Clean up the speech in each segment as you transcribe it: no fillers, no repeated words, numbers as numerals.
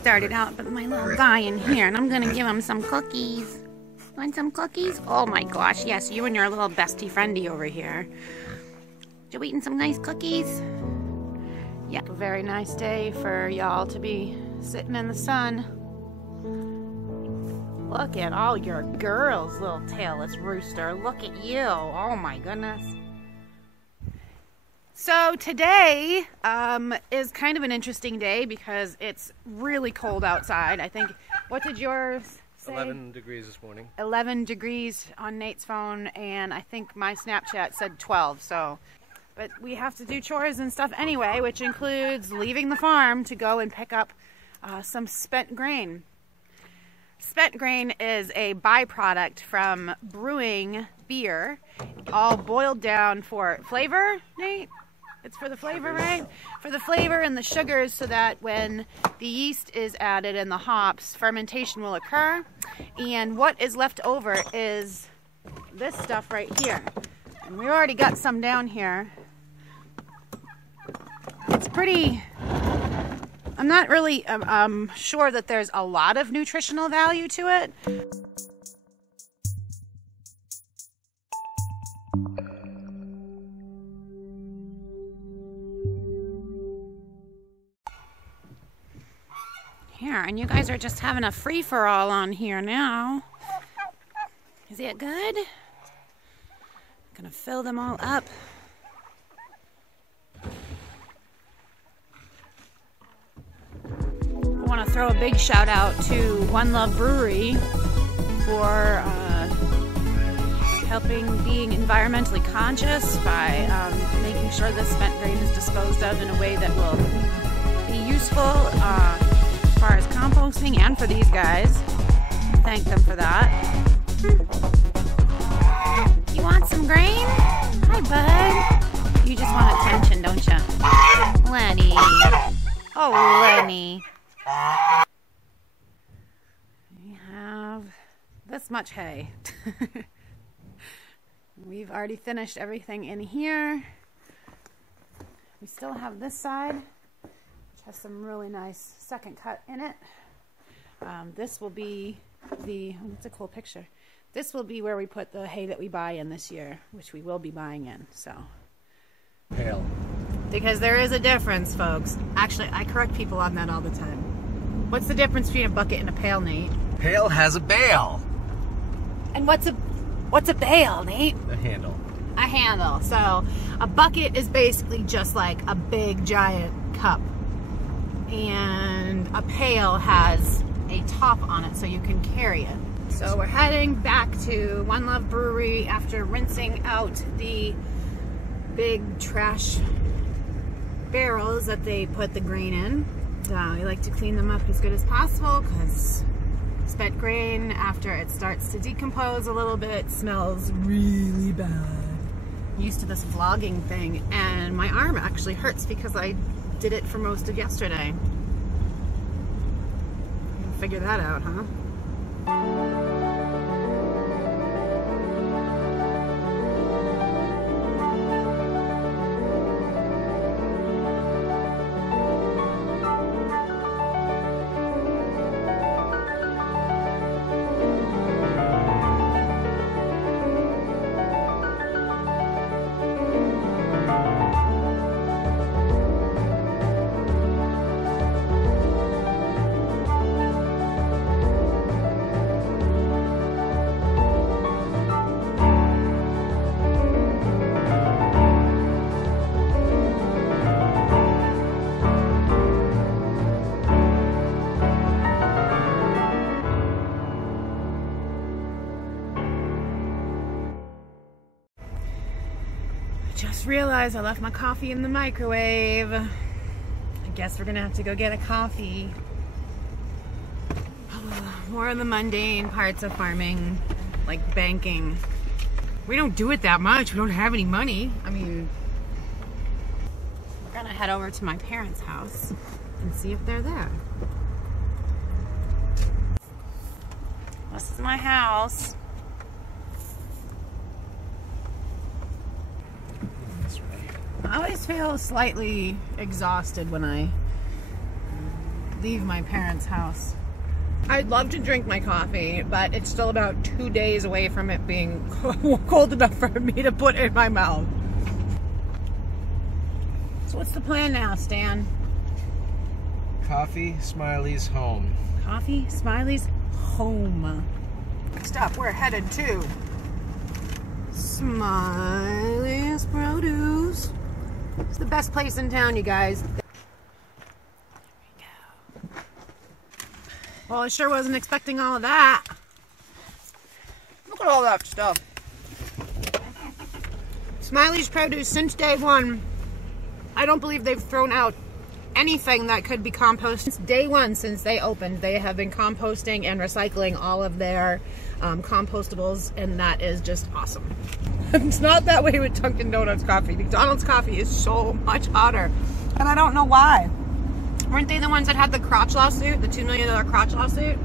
Started out with my little guy in here, and I'm gonna give him some cookies. Want some cookies? Oh my gosh, yes, you and your little bestie friendy over here. You eating some nice cookies? Yeah, a very nice day for y'all to be sitting in the sun. Look at all your girls, little tailless rooster. Look at you. Oh my goodness. So today is kind of an interesting day because it's really cold outside. I think, what did yours say? 11 degrees this morning. 11 degrees on Nate's phone, and I think my Snapchat said 12. So, but we have to do chores and stuff anyway, which includes leaving the farm to go and pick up some spent grain. Spent grain is a byproduct from brewing beer, all boiled down for flavor, Nate? It's for the flavor, right? For the flavor and the sugars, so that when the yeast is added and the hops, fermentation will occur. And what is left over is this stuff right here. And we already got some down here. It's pretty... I'm not really sure that there's a lot of nutritional value to it. Here, and you guys are just having a free-for-all on here now. Is it good? I'm gonna fill them all up. I want to throw a big shout out to One Love Brewery for helping being environmentally conscious by making sure this spent grain is disposed of in a way that will be useful as far as composting, and for these guys. Thank them for that. You want some grain? Hi, bud. You just want attention, don't you? Lenny. Oh, Lenny. We have this much hay. We've already finished everything in here. We still have this side, which has some really nice second cut in it. This will be the, oh, that's a cool picture. This will be where we put the hay that we buy in this year, which we will be buying in, so. Pail. Because there is a difference, folks. Actually, I correct people on that all the time. What's the difference between a bucket and a pail, Nate? Pail has a bail. And what's a bail, Nate? A handle. A handle. So a bucket is basically just like a big giant cup. And a pail has a top on it so you can carry it. So we're heading back to One Love Brewery after rinsing out the big trash barrels that they put the grain in. We like to clean them up as good as possible because spent grain, after it starts to decompose a little bit, smells really bad. I'm used to this vlogging thing, and my arm actually hurts because I did it for most of yesterday. You can figure that out, huh? Just realized I left my coffee in the microwave. I guess we're gonna have to go get a coffee. More of the mundane parts of farming, like banking. We don't do it that much. We don't have any money. I mean, we're gonna head over to my parents' house and see if they're there. This is my house. I always feel slightly exhausted when I leave my parents' house. I'd love to drink my coffee, but it's still about 2 days away from it being cold enough for me to put in my mouth. So what's the plan now, Stan? Coffee, Smileys, home. Coffee, Smileys, home. Next up, we're headed to Smileys Produce. It's the best place in town, you guys. There we go. Well, I sure wasn't expecting all of that. Look at all that stuff. Smileys Produce since day one. I don't believe they've thrown out anything that could be composted. Since day one, since they opened, they have been composting and recycling all of their compostables, and that is just awesome. It's not that way with Dunkin' Donuts coffee. McDonald's coffee is so much hotter, and I don't know why. Weren't they the ones that had the crotch lawsuit, the $2 million crotch lawsuit?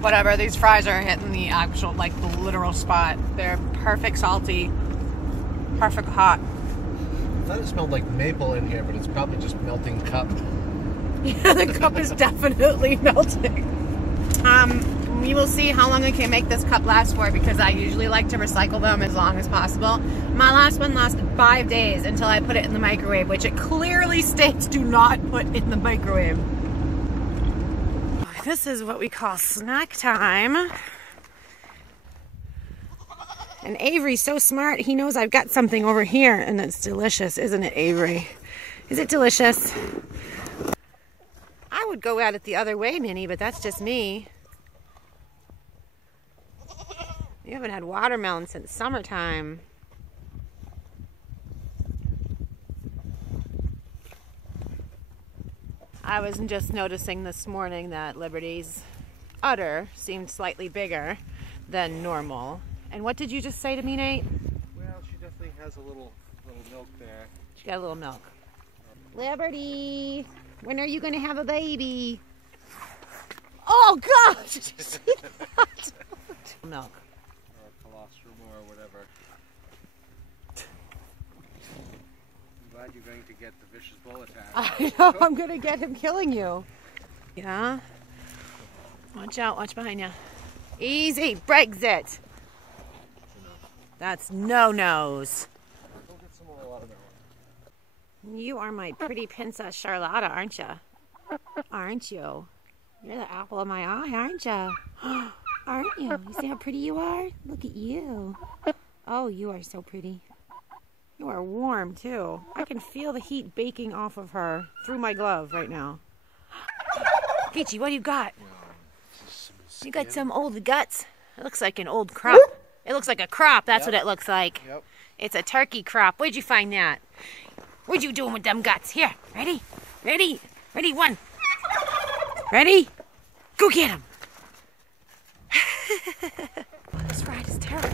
Whatever, these fries are hitting the actual, like the literal spot. They're perfect salty, perfect hot. I thought it smelled like maple in here, but it's probably just melting cup. Yeah, the cup is definitely melting. We will see how long I can make this cup last for, because I usually like to recycle them as long as possible. My last one lasted 5 days until I put it in the microwave, which it clearly states do not put in the microwave. This is what we call snack time. And Avery's so smart, he knows I've got something over here, and it's delicious, isn't it, Avery? Is it delicious? I would go at it the other way, Minnie, but that's just me. You haven't had watermelon since summertime. I was just noticing this morning that Liberty's udder seemed slightly bigger than normal. And what did you just say to me, Nate? Well, she definitely has a little milk there. She got a little milk. Liberty, when are you going to have a baby? Oh, gosh! Did you see that? Milk. Or colostrum or whatever. I'm glad you're going to get the vicious bull attack. I know, I'm going to get him killing you. Yeah? Watch out, watch behind you. Easy, Brexit. That's no-nos. Go get some more watermelon. You are my pretty Princess Charlotta, aren't you? Aren't you? You're the apple of my eye, aren't you? Aren't you? You see how pretty you are? Look at you. Oh, you are so pretty. You are warm, too. I can feel the heat baking off of her through my glove right now. Peachy, what do you got? You got some old guts. It looks like an old crop. It looks like a crop. That's what it looks like. Yep. It's a turkey crop. Where'd you find that? What you doing with them guts? Here. Ready? Ready? Ready? One. Ready? Go get him. This ride is terrible.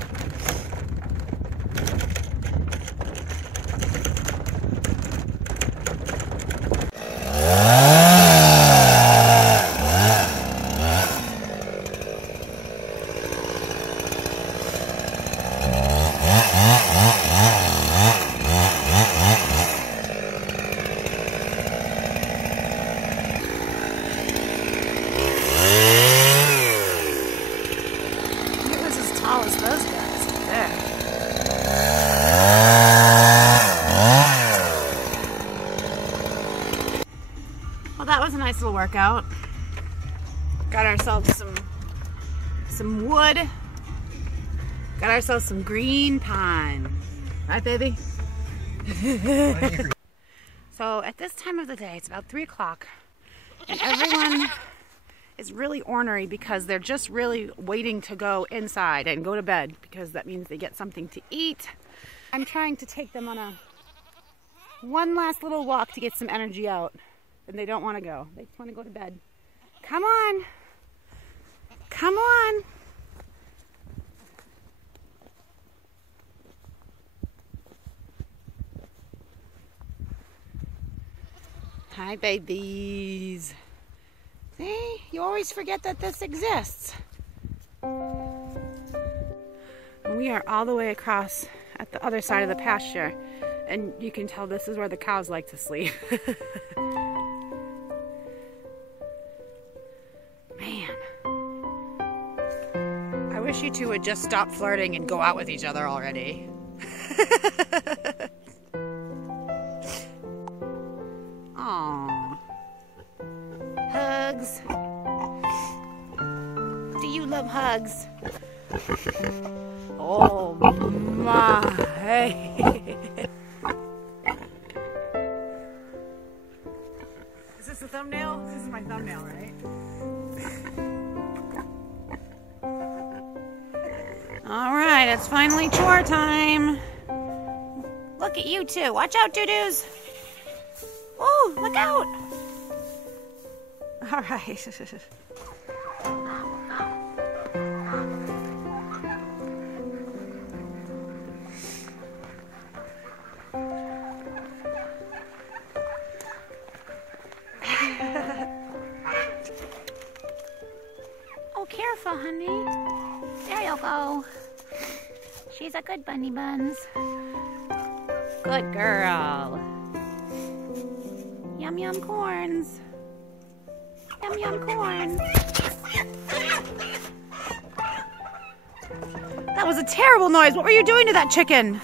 Well, that was a nice little workout. Got ourselves some wood. Got ourselves some green pine. Right, baby? So at this time of the day, it's about 3 o'clock, and everyone is really ornery because they're just really waiting to go inside and go to bed, because that means they get something to eat. I'm trying to take them on one last little walk to get some energy out, and they don't want to go. They just want to go to bed. Come on. Come on. Hi, babies. See, you always forget that this exists. We are all the way across at the other side of the pasture, and you can tell this is where the cows like to sleep. wish you two would just stop flirting and go out with each other already. Aww. Hugs. Do you love hugs? Oh my. Is this the thumbnail? This is my thumbnail, right? All right, it's finally chore time. Look at you two. Watch out, doo-doos. Oh, look out. All right. Oh, careful, honey. There you go. She's a good bunny buns. Good girl. Yum yum corns. Yum yum corn. That was a terrible noise. What were you doing to that chicken?